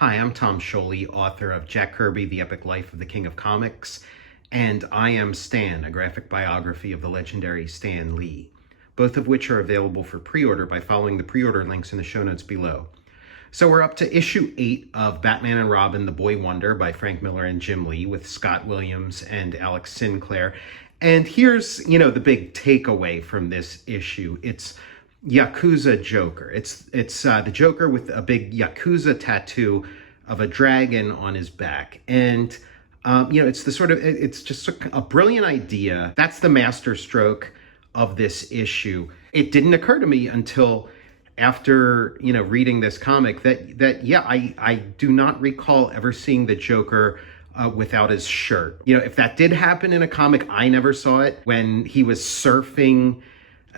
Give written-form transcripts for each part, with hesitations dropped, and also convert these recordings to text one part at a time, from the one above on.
Hi, I'm Tom Scioli, author of Jack Kirby, The Epic Life of the King of Comics, and I Am Stan, a graphic biography of the legendary Stan Lee, both of which are available for pre-order by following the pre-order links in the show notes below. So we're up to issue 8 of Batman and Robin, The Boy Wonder by Frank Miller and Jim Lee with Scott Williams and Alex Sinclair. And here's, the big takeaway from this issue. It's Yakuza Joker. It's the Joker with a big Yakuza tattoo of a dragon on his back. And, it's it's just a brilliant idea. That's the masterstroke of this issue. It didn't occur to me until after, reading this comic that I do not recall ever seeing the Joker without his shirt. If that did happen in a comic, I never saw it. When he was surfing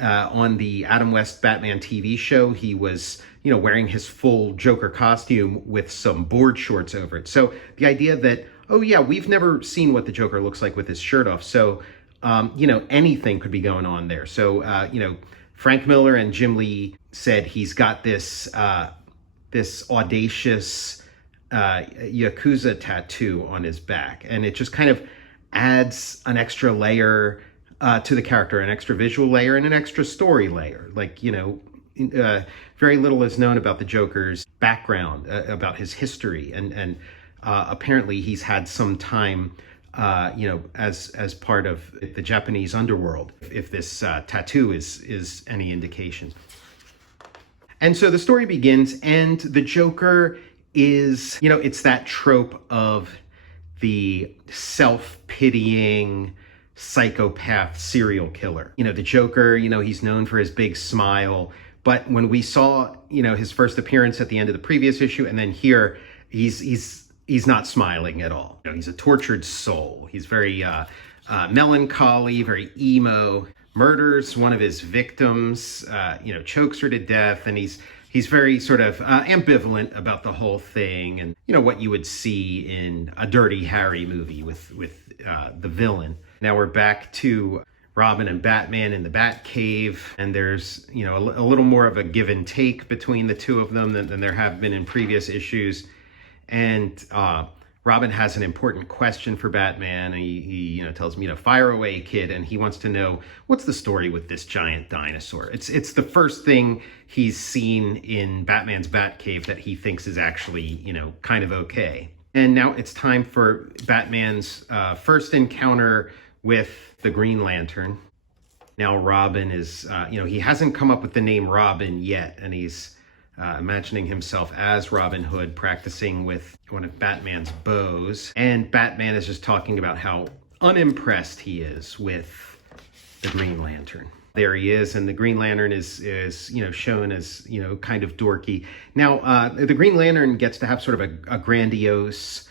on the Adam West Batman TV show, he was, wearing his full Joker costume with some board shorts over it. So the idea that, we've never seen what the Joker looks like with his shirt off. So, anything could be going on there. So, Frank Miller and Jim Lee said he's got this audacious Yakuza tattoo on his back. And it just kind of adds an extra layer to the character, an extra visual layer and an extra story layer. Very little is known about the Joker's background, about his history, and apparently he's had some time, as part of the Japanese underworld, if this tattoo is any indication. And so the story begins, and the Joker is, it's that trope of the self-pitying psychopath serial killer. The Joker, he's known for his big smile, but when we saw, his first appearance at the end of the previous issue, and then here, he's not smiling at all. He's a tortured soul. He's very melancholy, very emo, murders one of his victims, chokes her to death, and he's very sort of ambivalent about the whole thing, and what you would see in a Dirty Harry movie with the villain. Now we're back to Robin and Batman in the Batcave, and there's a little more of a give and take between the two of them than there have been in previous issues. And Robin has an important question for Batman, and he tells him, fire away, kid, and he wants to know, what's the story with this giant dinosaur? It's the first thing he's seen in Batman's Batcave that he thinks is actually, kind of okay. And now it's time for Batman's first encounter with the Green Lantern. Now Robin is, he hasn't come up with the name Robin yet, and he's imagining himself as Robin Hood practicing with one of Batman's bows. And Batman is just talking about how unimpressed he is with the Green Lantern. There he is, and the Green Lantern is shown as, kind of dorky. Now, the Green Lantern gets to have sort of a grandiose,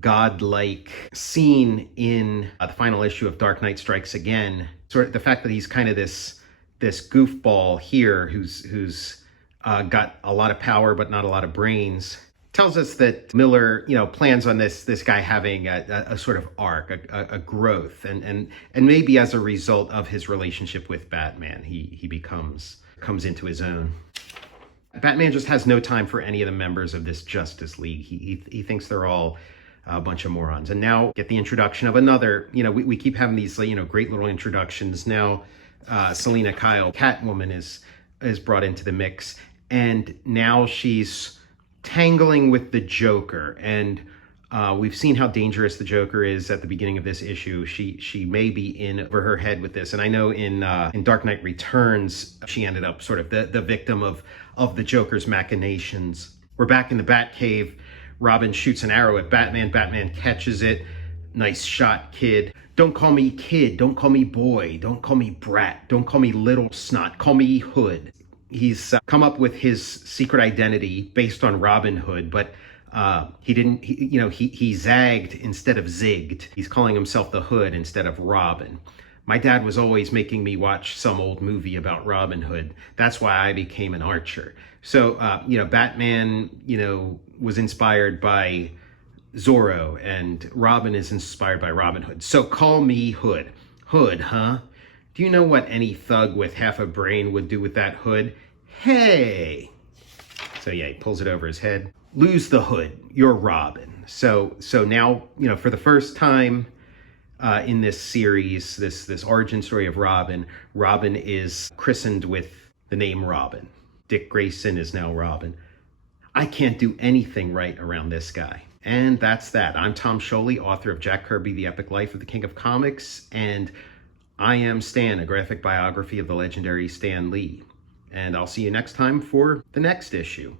godlike scene in the final issue of Dark Knight Strikes Again. Sort of the fact that he's kind of this goofball here who's got a lot of power but not a lot of brains, tells us that Miller, plans on this guy having a sort of arc, a growth, and maybe as a result of his relationship with Batman, he comes into his own. Batman just has no time for any of the members of this Justice League. He thinks they're all a bunch of morons. And now get the introduction of another, we keep having these, great little introductions. Now Selina Kyle, Catwoman, is brought into the mix, and now she's tangling with the Joker, and we've seen how dangerous the Joker is at the beginning of this issue. She may be in over her head with this, and I know in Dark Knight Returns she ended up sort of the victim of the Joker's machinations. We're back in the Batcave. Robin shoots an arrow at Batman. Batman catches it. Nice shot, kid. Don't call me kid. Don't call me boy. Don't call me brat. Don't call me little snot. Call me Hood. He's come up with his secret identity based on Robin Hood, but he zagged instead of zigged. He's calling himself the Hood instead of Robin. My dad was always making me watch some old movie about Robin Hood. That's why I became an archer. So, Batman, was inspired by Zorro, and Robin is inspired by Robin Hood. So call me Hood. Hood, huh? Do you know what any thug with half a brain would do with that hood? Hey! So yeah, he pulls it over his head. lose the hood. You're Robin. So now, for the first time in this series, this origin story of Robin, Robin is christened with the name Robin. Dick Grayson is now Robin. I can't do anything right around this guy. And that's that. I'm Tom Scioli, author of Jack Kirby, The Epic Life of the King of Comics, and I am Stan, a graphic biography of the legendary Stan Lee. And I'll see you next time for the next issue.